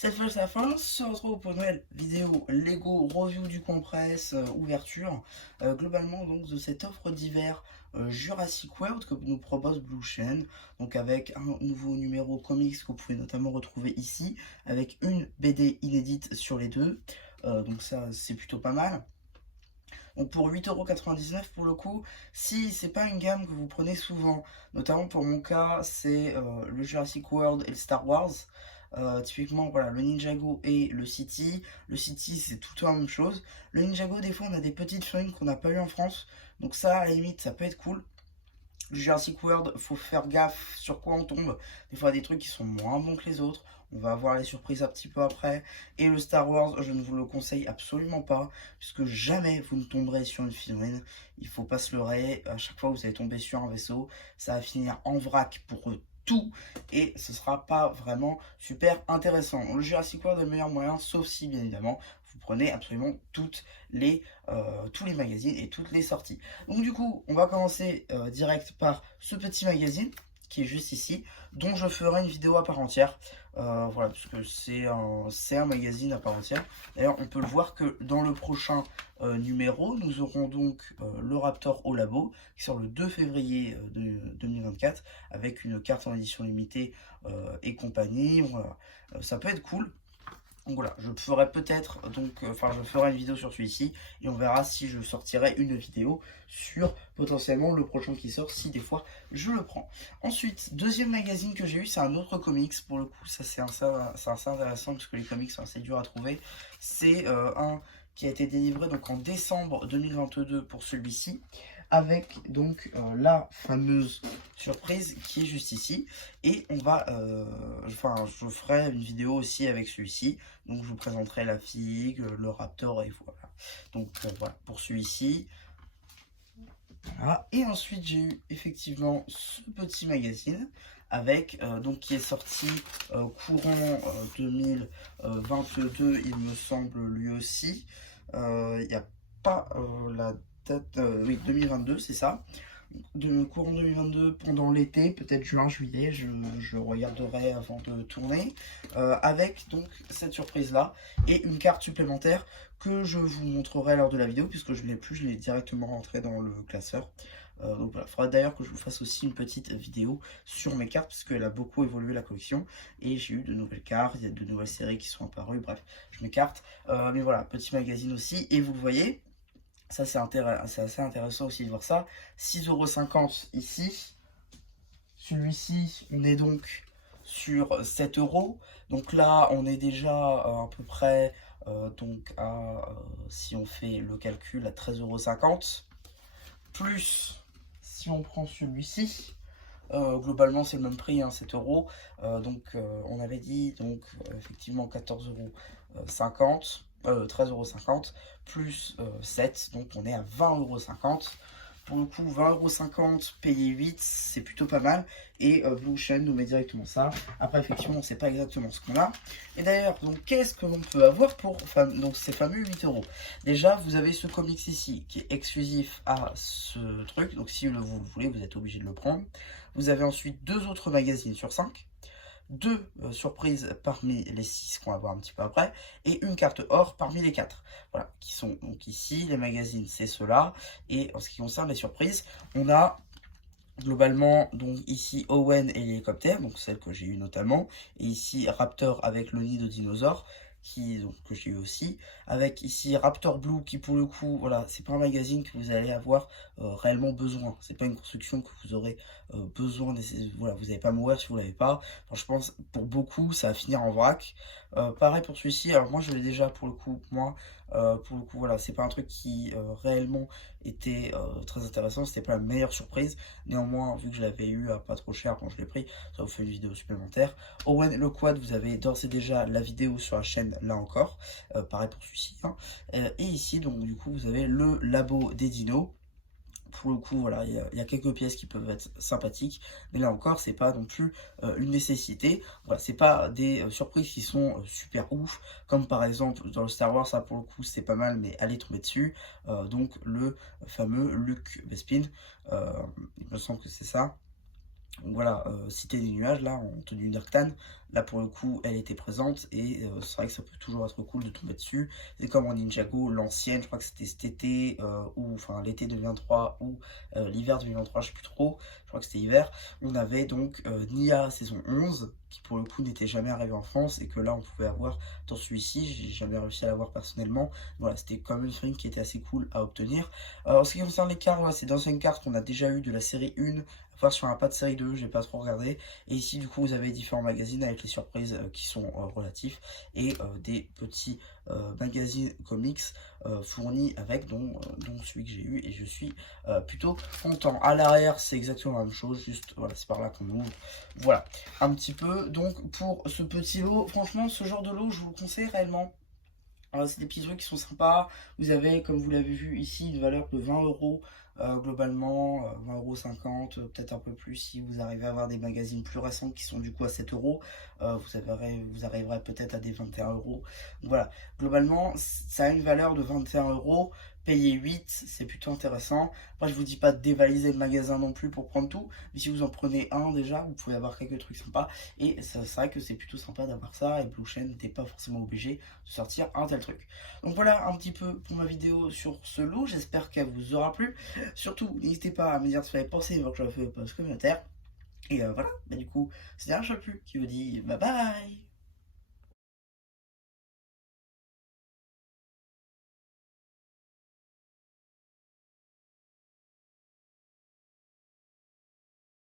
Cette fois c'est la fin, on se retrouve pour une nouvelle vidéo Lego review du compresse, ouverture, globalement donc de cette offre d'hiver Jurassic World que nous propose Blue Chain, donc avec un nouveau numéro comics que vous pouvez notamment retrouver ici, avec une BD inédite sur les deux, donc ça c'est plutôt pas mal. Donc pour 8,99€ pour le coup, si c'est pas une gamme que vous prenez souvent, notamment pour mon cas, c'est le Jurassic World et le Star Wars. Typiquement, voilà, le Ninjago et le City. Le City, c'est tout le temps la même chose. Le Ninjago, des fois, on a des petites fringues qu'on n'a pas eu en France. Donc ça, à la limite, ça peut être cool. Le Jurassic World, faut faire gaffe sur quoi on tombe. Des fois, des trucs qui sont moins bons que les autres. On va avoir les surprises un petit peu après. Et le Star Wars, je ne vous le conseille absolument pas, puisque jamais vous ne tomberez sur une figurine. Il faut pas se leurrer. À chaque fois que vous allez tomber sur un vaisseau, ça va finir en vrac pour tout. Et ce sera pas vraiment super intéressant. Le Jurassic World est le meilleur moyen, sauf si, bien évidemment, vous prenez absolument tous les magazines et toutes les sorties. Donc du coup, on va commencer direct par ce petit magazine qui est juste ici, dont je ferai une vidéo à part entière. Voilà, parce que c'est un magazine à part entière. D'ailleurs, on peut le voir que dans le prochain numéro, nous aurons donc le Raptor au labo, qui sort le 2 février 2024, avec une carte en édition limitée et compagnie. Voilà. Ça peut être cool. Donc voilà, je ferai peut-être, je ferai une vidéo sur celui-ci et on verra si je sortirai une vidéo sur potentiellement le prochain qui sort, si des fois je le prends. Ensuite, deuxième magazine que j'ai eu, c'est un autre comics, pour le coup, ça c'est assez intéressant parce que les comics sont assez durs à trouver. C'est un qui a été délivré donc en décembre 2022 pour celui-ci, avec donc la fameuse surprise qui est juste ici. Et on va, je ferai une vidéo aussi avec celui-ci. Donc je vous présenterai la figue, le Raptor et voilà. Donc voilà pour celui-ci. Voilà. Et ensuite j'ai eu effectivement ce petit magazine avec donc qui est sorti courant 2022 il me semble lui aussi. Il n'y a pas la date, oui 2022 c'est ça. De courant 2022 pendant l'été, peut-être juin, juillet, je regarderai avant de tourner, avec donc cette surprise là et une carte supplémentaire que je vous montrerai lors de la vidéo puisque je ne l'ai plus, je l'ai directement rentré dans le classeur. Donc voilà, il faudra d'ailleurs que je vous fasse aussi une petite vidéo sur mes cartes parce qu'elle a beaucoup évolué la collection et j'ai eu de nouvelles cartes, il y a de nouvelles séries qui sont apparues, bref, je m'écarte. Mais voilà, petit magazine aussi et vous le voyez. Ça, c'est assez intéressant aussi de voir ça. 6,50€ ici. Celui-ci, on est donc sur 7€. Donc là, on est déjà à peu près, si on fait le calcul, à 13,50€. Plus, si on prend celui-ci, globalement, c'est le même prix, hein, 7€. On avait dit, effectivement, 14,50€. 13,50€ plus 7, donc on est à 20,50€. Pour le coup, 20,50€ payé 8, c'est plutôt pas mal. Et Blue Chain nous met directement ça. Après, effectivement, on ne sait pas exactement ce qu'on a. Et d'ailleurs, donc qu'est-ce que l'on peut avoir pour donc, ces fameux 8€? Déjà, vous avez ce comics ici qui est exclusif à ce truc. Donc si vous le voulez, vous êtes obligé de le prendre. Vous avez ensuite deux autres magazines sur 5. Deux surprises parmi les 6 qu'on va voir un petit peu après, et une carte or parmi les 4. Voilà, qui sont donc ici, les magazines c'est ceux-là, et en ce qui concerne les surprises, on a globalement donc ici Owen et l'hélicoptère, donc celle que j'ai eu notamment, et ici Raptor avec le nid de dinosaure, que j'ai eu aussi, avec ici Raptor Blue qui pour le coup, voilà, c'est pas un magazine que vous allez avoir réellement besoin, c'est pas une construction que vous aurez besoin, voilà, vous n'allez pas mourir si vous l'avez pas. Enfin, je pense pour beaucoup ça va finir en vrac. Pareil pour celui-ci, alors moi je l'ai déjà pour le coup, voilà, c'est pas un truc qui réellement était très intéressant, c'était pas la meilleure surprise. Néanmoins, vu que je l'avais eu à pas trop cher quand je l'ai pris, ça vous fait une vidéo supplémentaire. Owen le quad, vous avez d'ores et déjà la vidéo sur la chaîne là encore, pareil pour celui-ci, hein. Et ici donc du coup vous avez le labo des dinos. Pour le coup, voilà, il y a quelques pièces qui peuvent être sympathiques, mais là encore, c'est pas non plus une nécessité. Voilà, c'est pas des surprises qui sont super ouf, comme par exemple dans le Star Wars, ça pour le coup, c'est pas mal, mais allez tomber dessus. Donc le fameux Luke Bespin, il me semble que c'est ça. Donc voilà, Cité des nuages, là, en tenue d'Arctan, là pour le coup, elle était présente et c'est vrai que ça peut toujours être cool de tomber dessus. C'est comme en Ninjago, l'ancienne, je crois que c'était cet été, ou enfin l'été 2023 ou l'hiver 2023, je sais plus trop, je crois que c'était hiver. On avait donc Nia saison 11, qui pour le coup n'était jamais arrivé en France et que là on pouvait avoir dans celui-ci, j'ai jamais réussi à l'avoir personnellement. Voilà, c'était quand même une film qui était assez cool à obtenir. En ce qui concerne les cartes, voilà, c'est d'anciennes cartes qu'on a déjà eu de la série 1 voir sur un pas de série 2, j'ai pas trop regardé. Et ici, du coup, vous avez différents magazines avec les surprises qui sont relatifs et des petits magazines comics fournis avec, dont celui que j'ai eu. Et je suis plutôt content. À l'arrière, c'est exactement la même chose, juste voilà, c'est par là qu'on ouvre. Voilà, un petit peu. Donc, pour ce petit lot, franchement, ce genre de lot, je vous le conseille réellement. C'est des petits trucs qui sont sympas. Vous avez, comme vous l'avez vu ici, une valeur de 20 euros globalement, 20,50 €, peut-être un peu plus si vous arrivez à avoir des magazines plus récents qui sont du coup à 7 euros. Vous arriverez peut-être à des 21 euros. Voilà, globalement, ça a une valeur de 21 euros. Payer 8, c'est plutôt intéressant. Moi, je vous dis pas de dévaliser le magasin non plus pour prendre tout, mais si vous en prenez un déjà, vous pouvez avoir quelques trucs sympas. Et c'est vrai que c'est plutôt sympa d'avoir ça. Et Blue Chain n'était pas forcément obligé de sortir un tel truc. Donc voilà un petit peu pour ma vidéo sur ce lot. J'espère qu'elle vous aura plu. Surtout, n'hésitez pas à me dire ce que vous avez pensé, voir que je fais post commentaire. Et voilà, bah du coup, c'est un plus qui vous dit bye bye.